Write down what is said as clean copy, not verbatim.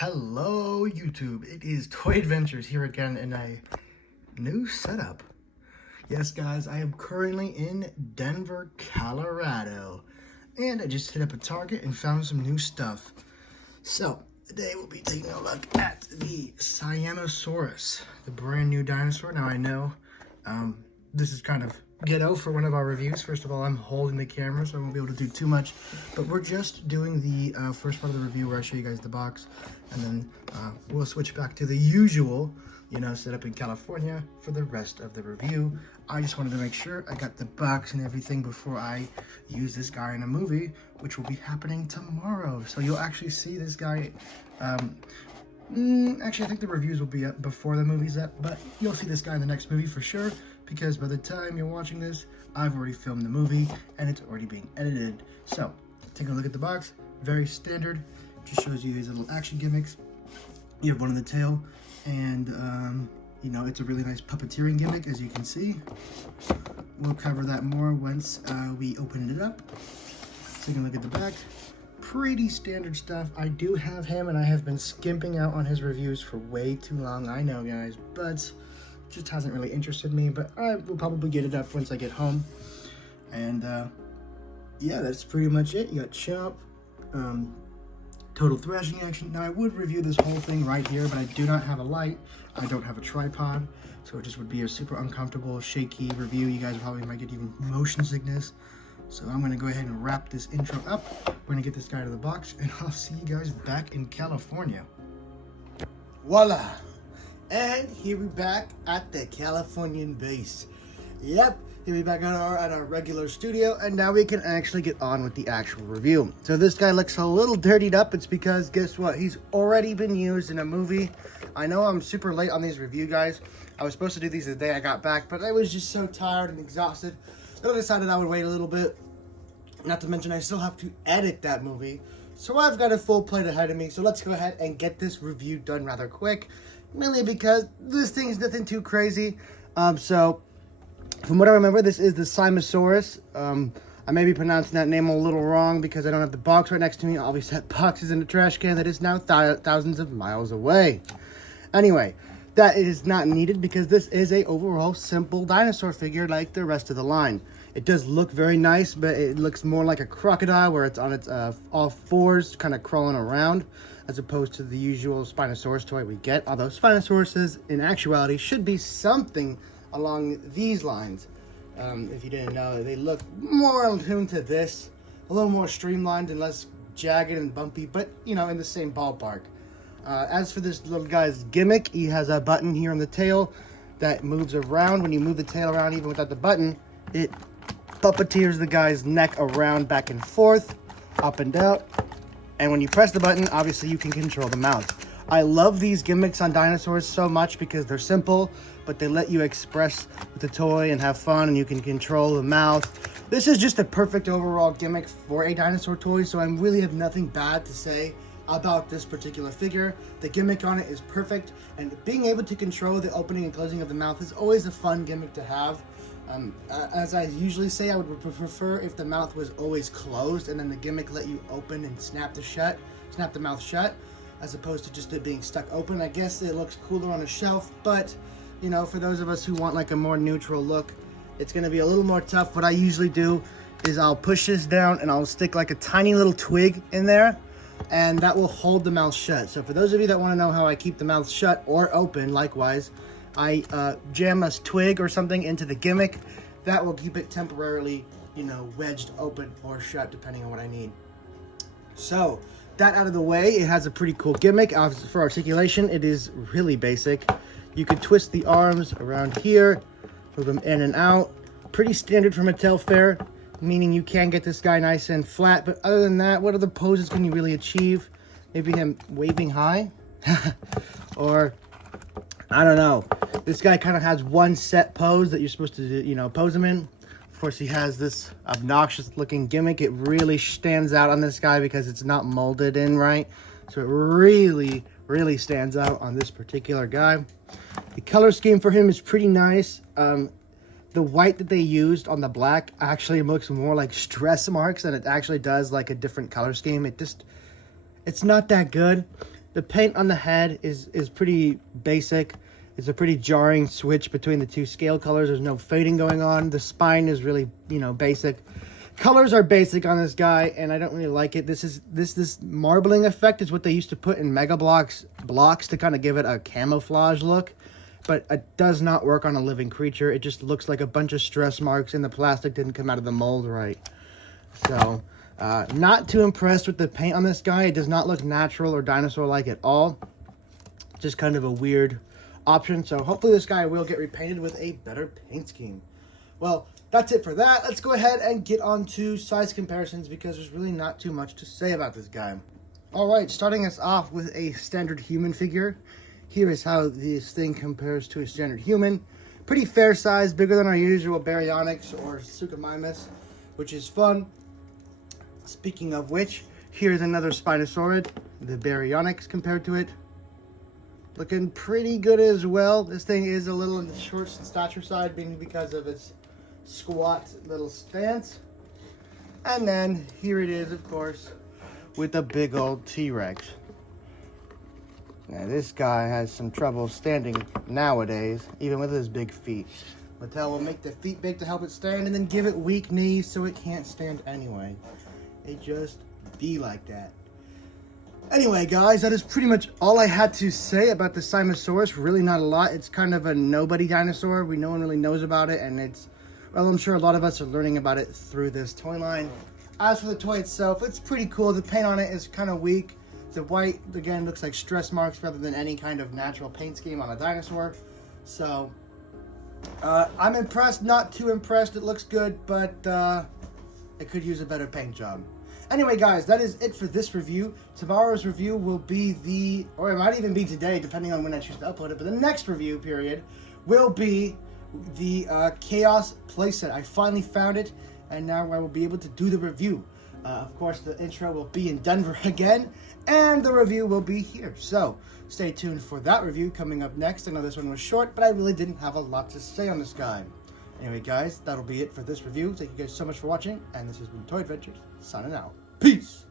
Hello YouTube, it is Toy Adventures here again in a new setup. Yes guys, I am currently in Denver, Colorado, and I just hit up a Target and found some new stuff. So, today we'll be taking a look at the Cyanosaurus, the brand new dinosaur. Now I know this is kind of ghetto for one of our reviews. First of all, I'm holding the camera, so I won't be able to do too much. But we're just doing the first part of the review where I show you guys the box. And then we'll switch back to the usual, setup in California for the rest of the review. I just wanted to make sure I got the box and everything before I use this guy in a movie, which will be happening tomorrow. So you'll actually see this guy. Actually, I think the reviews will be up before the movie's up, but you'll see this guy in the next movie for sure, because by the time you're watching this, I've already filmed the movie and it's already being edited. So, take a look at the box. Very standard. Just shows you these little action gimmicks. You have one in the tail, and it's a really nice puppeteering gimmick, as you can see. We'll cover that more once we open it up. Take a look at the back. Pretty standard stuff. I do have him, and I have been skimping out on his reviews for way too long. I know, guys, but just hasn't really interested me. But I will probably get it up once I get home. And yeah, that's pretty much it. You got Chomp, total thrashing action. Now I would review this whole thing right here, but I do not have a light. I don't have a tripod, so it just would be a super uncomfortable, shaky review. You guys probably might get even motion sickness. So I'm going to go ahead and wrap this intro up. We're going to get this guy out of the box, and I'll see you guys back in California. Voila! And here we're back at the Californian base. Yep, here we're back at our regular studio, and now we can actually get on with the actual review. So this guy looks a little dirtied up. It's because, guess what? He's already been used in a movie. I know I'm super late on these review, guys. I was supposed to do these the day I got back, but I was just so tired and exhausted. So I decided I would wait a little bit. Not to mention, I still have to edit that movie. So I've got a full plate ahead of me. So let's go ahead and get this review done rather quick. Mainly because this thing's nothing too crazy. So, from what I remember, this is the Siamosaurus. I may be pronouncing that name a little wrong because I don't have the box right next to me. Obviously, that box is in the trash can that is now thousands of miles away. Anyway, that is not needed because this is a overall simple dinosaur figure like the rest of the line. It does look very nice, but it looks more like a crocodile where it's on its all fours, kind of crawling around, as opposed to the usual Spinosaurus toy we get. Although Spinosauruses, in actuality, should be something along these lines. If you didn't know, they look more attuned to this, a little more streamlined and less jagged and bumpy, but, in the same ballpark. As for this little guy's gimmick, he has a button here on the tail that moves around. When you move the tail around, even without the button, it puppeteers the guy's neck around, back and forth, up and down. And when you press the button, obviously you can control the mouth. I love these gimmicks on dinosaurs so much because they're simple, but they let you express with the toy and have fun, and you can control the mouth. This is just a perfect overall gimmick for a dinosaur toy, so I really have nothing bad to say about this particular figure. The gimmick on it is perfect, and being able to control the opening and closing of the mouth is always a fun gimmick to have. As I usually say, I would prefer if the mouth was always closed and then the gimmick let you open and snap the mouth shut, as opposed to just it being stuck open. I guess it looks cooler on a shelf, but for those of us who want like a more neutral look, it's going to be a little more tough. What I usually do is I'll push this down and I'll stick like a tiny little twig in there, and that will hold the mouth shut. So for those of you that want to know how I keep the mouth shut or open, likewise, I jam a twig or something into the gimmick. That will keep it temporarily, wedged open or shut, depending on what I need. So, that out of the way, it has a pretty cool gimmick. For articulation, it is really basic. You can twist the arms around here, move them in and out. Pretty standard for Mattel fare, meaning you can get this guy nice and flat. But other than that, what other poses can you really achieve? Maybe him waving high? Or, I don't know. This guy kind of has one set pose that you're supposed to, pose him in. Of course, he has this obnoxious looking gimmick. It really stands out on this guy because it's not molded in right. So it really, really stands out on this particular guy. The color scheme for him is pretty nice. The white that they used on the black actually looks more like stress marks than it actually does like a different color scheme. It's not that good. The paint on the head is pretty basic. It's a pretty jarring switch between the two scale colors. There's no fading going on. The spine is really, basic. Colors are basic on this guy, and I don't really like it. This marbling effect is what they used to put in Mega blocks to kind of give it a camouflage look, but it does not work on a living creature. It just looks like a bunch of stress marks, and the plastic didn't come out of the mold right. So, not too impressed with the paint on this guy. It does not look natural or dinosaur-like at all. Just kind of a weird option. So hopefully this guy will get repainted with a better paint scheme. Well, that's it for that. Let's go ahead and get on to size comparisons because there's really not too much to say about this guy. Alright, starting us off with a standard human figure. Here is how this thing compares to a standard human. Pretty fair size, bigger than our usual Baryonyx or Suchomimus, which is fun. Speaking of which, here's another Spinosaurid, the Baryonyx compared to it. Looking pretty good as well. This thing is a little on the short stature side, being because of its squat little stance. And then here it is, of course, with a big old T-Rex. Now this guy has some trouble standing nowadays, even with his big feet. Mattel will make the feet big to help it stand and then give it weak knees so it can't stand anyway. It just be like that. Anyway, guys, that is pretty much all I had to say about the Siamosaurus. Really not a lot. It's kind of a nobody dinosaur. No one really knows about it, and well, I'm sure a lot of us are learning about it through this toy line. As for the toy itself, it's pretty cool. The paint on it is kind of weak. The white, again, looks like stress marks rather than any kind of natural paint scheme on a dinosaur. So, I'm impressed, not too impressed. It looks good, but it could use a better paint job. Anyway, guys, that is it for this review. Tomorrow's review will be or it might even be today, depending on when I choose to upload it, but the next review period will be the Chaos playset. I finally found it, and now I will be able to do the review. Of course, the intro will be in Denver again, and the review will be here. So, stay tuned for that review coming up next. I know this one was short, but I really didn't have a lot to say on this guy. Anyway, guys, that'll be it for this review. Thank you guys so much for watching, and this has been Toy Adventures, signing out. Peace!